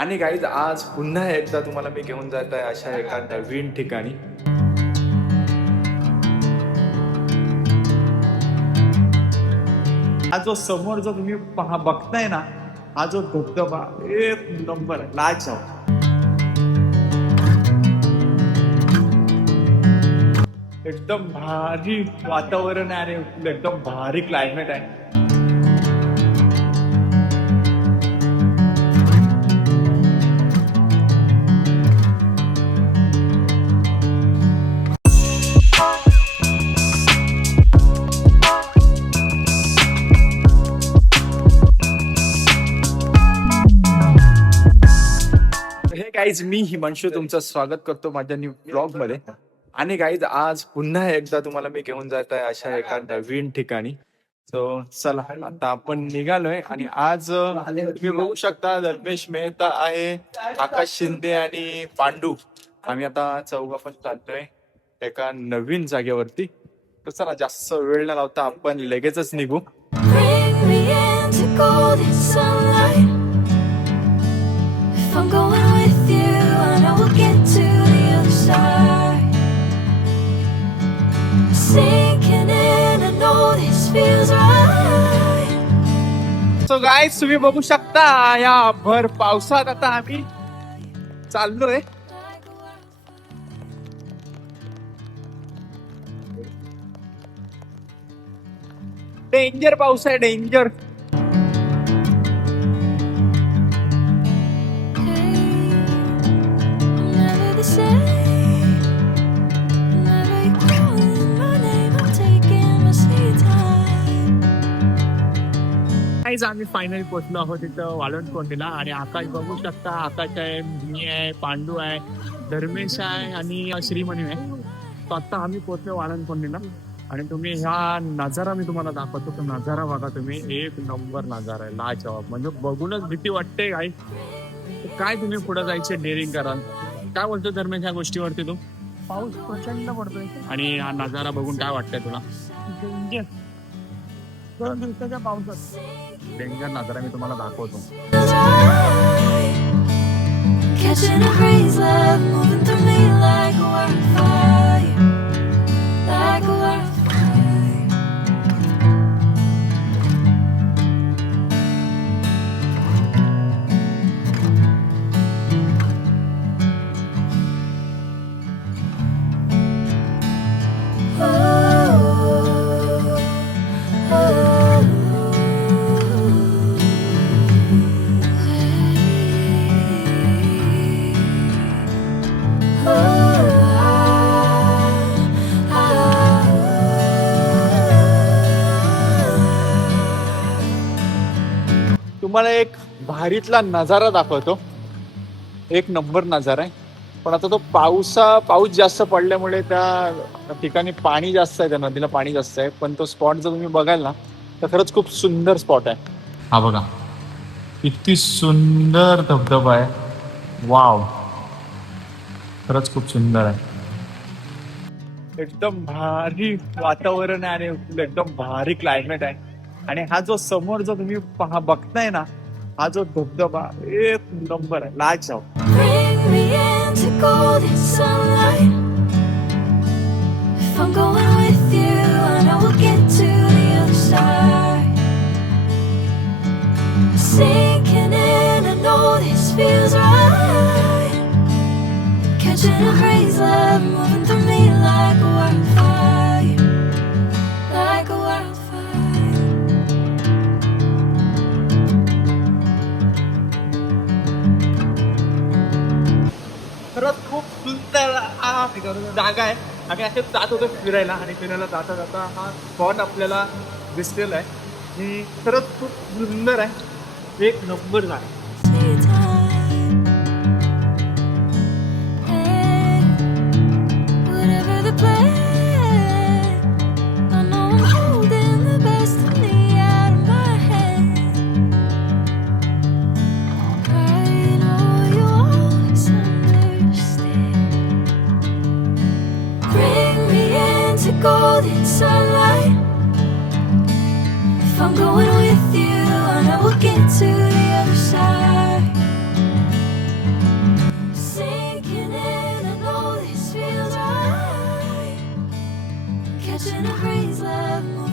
आणि गाईज आज पुन्हा एकदा तुम्हाला मी घेऊन जात आहे अशा एका नवीन ठिकाणी. हा जो समोर जो तुम्ही बघताय ना, हा जो धबधबा एक नंबर लाजवाब. एकदम भारी वातावरण आहे आणि एकदम भारी क्लायमेट आहे. गाईज मी हिमांशू तुमचं स्वागत करतो माझ्या न्यू ब्लॉग मध्ये. आणि गाईज आज पुन्हा एकदा तुम्हाला मी घेऊन जात आहे अशा एका नवीन ठिकाणी. सो चला आता आपण निघालोय आणि आज तुम्ही बघू शकता धर्मेश मेहता आहे, आकाश शिंदे आणि पांडू. आम्ही आता चौघा पण चाललोय एका नवीन जागेवरती. तर चला जास्त वेळ न लावता आपण लगेचच निघू. Bring me into golden sunlight. If I'm going with you, I know we'll get to the other side. Sinking in, I know this feels right. So guys तुम्ही बघू शकता या भर पावसात आता आम्ही चाललोय. डेंजर पाऊस आहे, danger. I'm never the same. Never you calling my name, I'm taking my sweet time. Guys आम्ही फायनली पोहोचलो आहोत तिथं वाळवंटकोंडीला. आणि आकाश बघू शकता, आकाश आहे, मी आहे, पांडू आहे, धर्मेश आहे आणि श्रीमणी आहे. तर आता आम्ही पोहोचलो वाळवंटकोंडीला आणि तुम्ही ह्या नजारा मी तुम्हाला दाखवतो. तो नजारा बघा तुम्ही, एक नंबर नजारा आहे, लाजवाब. म्हणजे बघूनच भीती वाटते. काय तुम्ही पुढे जायचे डेअरिंग कराल. काय बोलतो धर्मेश ह्या गोष्टीवरती तू? पाऊस प्रचंड पडतोय. आणि हा नजारा बघून काय वाटतंय तुला? दोन दिवसाच्या पावसात डेंजर नजारा मी तुम्हाला दाखवतो. Feels right. Catching a breeze, love moving through me like a wildfire. Like a wildfire. तुम्हाला एक भारीतला नजारा दाखवतो. एक नंबर नजारा आहे. पण आता तो पाऊस जास्त पडल्यामुळे त्या ठिकाणी पाणी जास्त आहे, त्या नदीला पाणी जास्त आहे. पण तो स्पॉट जर तुम्ही बघाल ना तर खरंच खूप सुंदर स्पॉट आहे. हा बघा किती सुंदर धबधबा आहे. वाव, खरंच खूप सुंदर आहे. एकदम भारी वातावरण आहे आणि एकदम भारी क्लायमेट आहे. आणि हा जो समोर जो तुम्ही बघताय ना, हा जो धबधबा एक नंबर आहे, लाजवाब. Bring me into golden sunlight. If I'm going with you, I know we'll get to the other side. Sinking in, I know this feels right. Catching a breeze, love moving through me like a wildfire. Like a wildfire. खरंच खूप सुंदर जागा आहे. आम्ही असे जात होतो फिरायला आणि फिरायला जाता जाता हा स्पॉट आपल्याला दिसलेला आहे आणि खरंच खूप सुंदर आहे. एक नंबर जागा. Sweet time. And whatever the plan, I know I'm holding the best of me out of my hand. I know you always understand. Bring me into golden sunlight. If I'm going with you, I know we'll get to the other side. catching a breeze, love moving